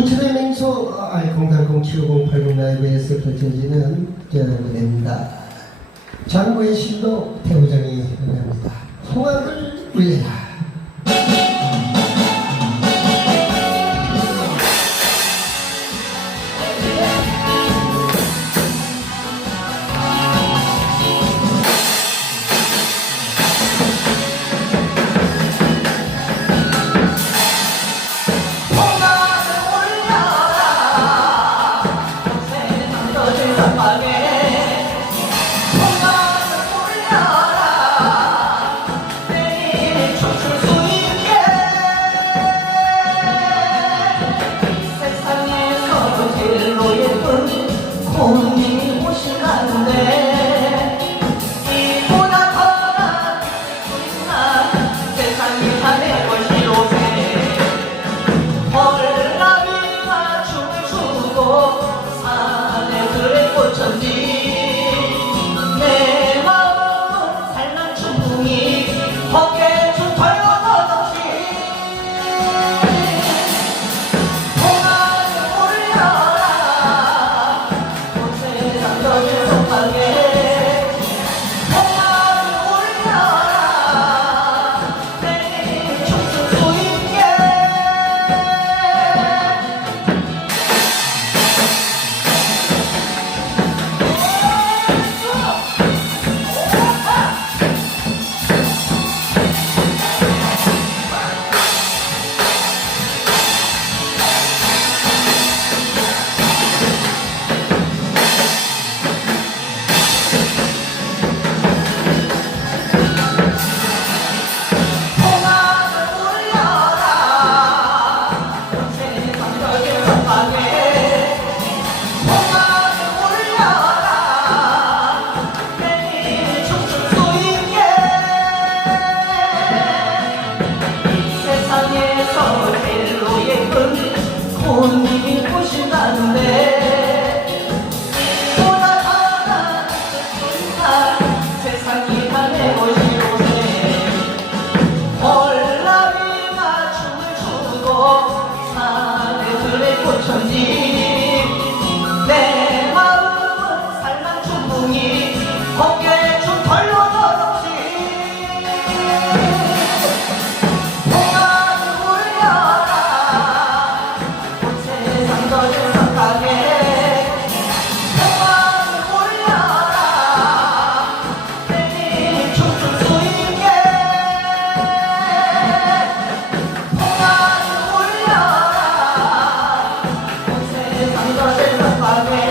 구출의 맹소 알콩달콩 7080 라이브에서 펼쳐지는 대한민국 됩니다. 장구의 신도 태우장이 합니다. 송아를 울려라. 사랑에 Broadway.